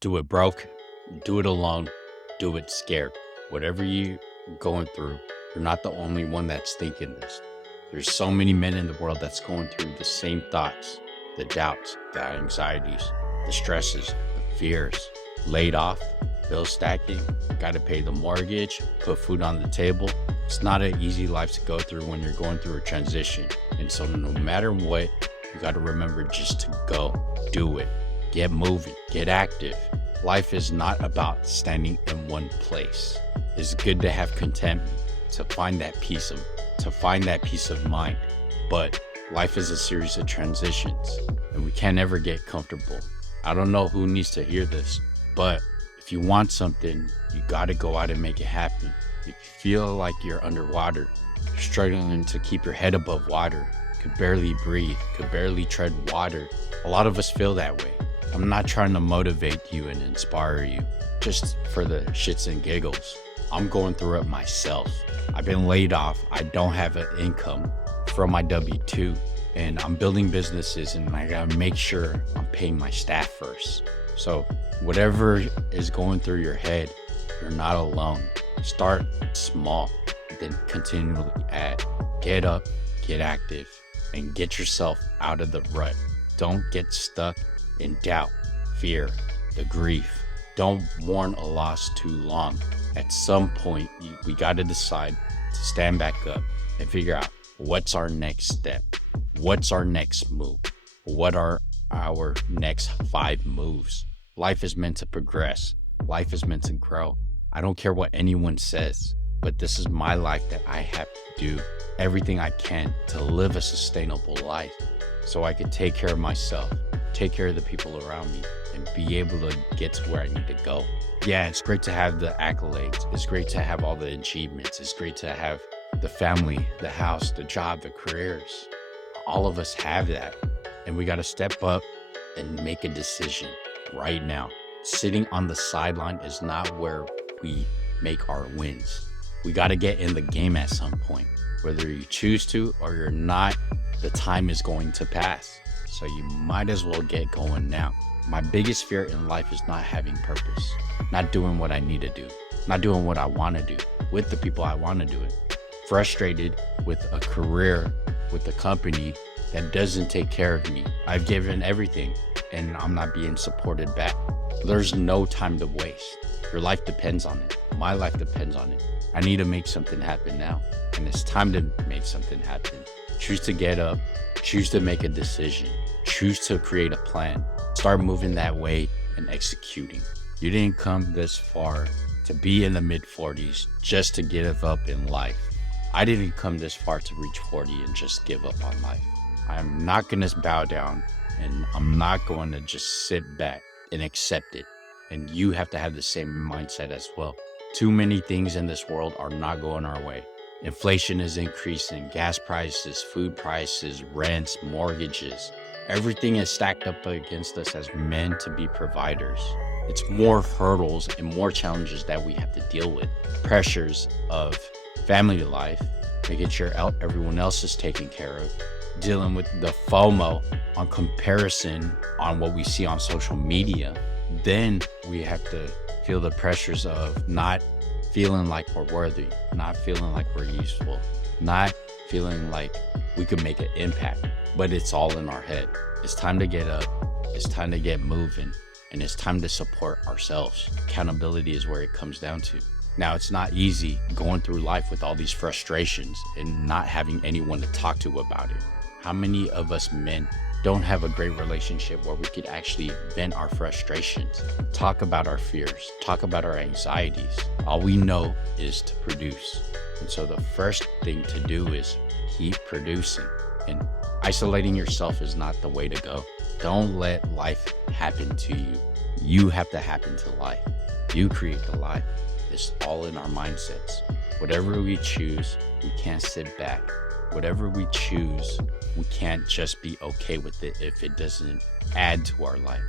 Do it broke, do it alone, do it scared. Whatever you're going through, you're not the only one that's thinking this. There's so many men in the world that's going through the same thoughts, the doubts, the anxieties, the stresses, the fears. Laid off, bills stacking, got to pay the mortgage, put food on the table. It's not an easy life to go through when you're going through a transition. And so no matter what, you got to remember just to go, do it, get moving, get active. Life is not about standing in one place. It's good to have contentment, to find that peace of mind. But life is a series of transitions and we can't ever get comfortable. I don't know who needs to hear this, but if you want something, you got to go out and make it happen. If you feel like you're underwater, you're struggling to keep your head above water, could barely breathe, could barely tread water. A lot of us feel that way. I'm not trying to motivate you and inspire you just for the shits and giggles. I'm going through it myself. I've been laid off. I don't have an income from my W-2 and I'm building businesses and I gotta make sure I'm paying my staff first. So whatever is going through your head, you're not alone. Start small, then continually add. Get up, get active, and get yourself out of the rut. Don't get stuck in doubt, fear, the grief. Don't mourn a loss too long. At some point, we got to decide to stand back up and figure out what's our next step, what's our next move, what are our next 5 moves. Life is meant to progress. Life is meant to grow. I don't care what anyone says, but this is my life that I have to do everything I can to live a sustainable life so I can take care of myself, take care of the people around me, and be able to get to where I need to go. Yeah, it's great to have the accolades. It's great to have all the achievements. It's great to have the family, the house, the job, the careers. All of us have that. And we got to step up and make a decision right now. Sitting on the sideline is not where we make our wins. We got to get in the game at some point. Whether you choose to or you're not, the time is going to pass. So you might as well get going now. My biggest fear in life is not having purpose, not doing what I need to do, not doing what I want to do with the people I want to do it. Frustrated with a career, with a company that doesn't take care of me. I've given everything and I'm not being supported back. There's no time to waste. Your life depends on it. My life depends on it. I need to make something happen now. And it's time to make something happen. Choose to get up, choose to make a decision, choose to create a plan. Start moving that way and executing. You didn't come this far to be in the mid-40s just to give up in life. I didn't come this far to reach 40 and just give up on life. I'm not going to bow down and I'm not going to just sit back and accept it. And you have to have the same mindset as well. Too many things in this world are not going our way. Inflation is increasing, gas prices, food prices, rents, mortgages. Everything is stacked up against us as men to be providers. It's more hurdles and more challenges that we have to deal with. Pressures of family life, making sure everyone else is taken care of. Dealing with the FOMO on comparison on what we see on social media. Then we have to feel the pressures of not feeling like we're worthy, not feeling like we're useful, not feeling like we could make an impact, but it's all in our head. It's time to get up, it's time to get moving, and it's time to support ourselves. Accountability is where it comes down to. Now, it's not easy going through life with all these frustrations and not having anyone to talk to about it. How many of us men don't have a great relationship where we could actually vent our frustrations, talk about our fears, talk about our anxieties? All we know is to produce. And so the first thing to do is keep producing. And isolating yourself is not the way to go. Don't let life happen to you. You have to happen to life. You create the life. It's all in our mindsets. Whatever we choose, we can't sit back. Whatever we choose, we can't just be okay with it if it doesn't add to our life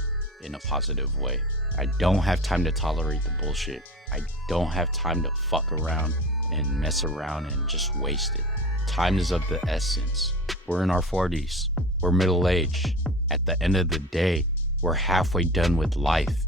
in a positive way. I don't have time to tolerate the bullshit. I don't have time to fuck around and mess around and just waste it. Time is of the essence. We're in our 40s. We're middle-aged. At the end of the day, we're halfway done with life.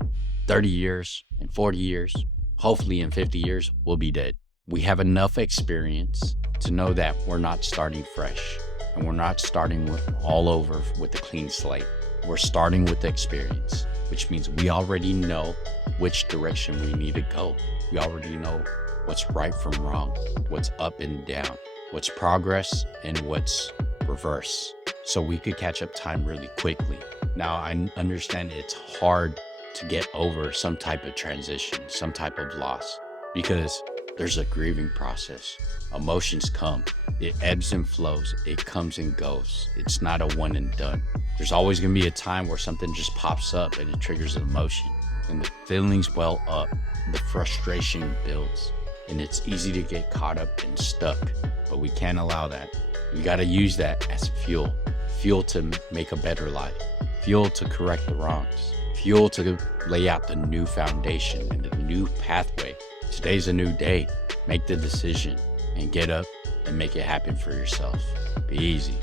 30 years, in 40 years, hopefully in 50 years, we'll be dead. We have enough experience to know that we're not starting fresh, and we're not starting all over with a clean slate. We're starting with the experience, which means we already know which direction we need to go. We already know what's right from wrong, what's up and down, what's progress and what's reverse. So we could catch up time really quickly. Now, I understand it's hard to get over some type of transition, some type of loss, because there's a grieving process. Emotions come, it ebbs and flows, it comes and goes. It's not a one and done. There's always gonna be a time where something just pops up and it triggers an emotion, and the feelings well up, the frustration builds, and it's easy to get caught up and stuck, but we can't allow that. We gotta use that as fuel to make a better life, fuel to correct the wrongs, fuel to lay out the new foundation and the new pathway. Today's a new day. Make the decision and get up and make it happen for yourself. Be easy.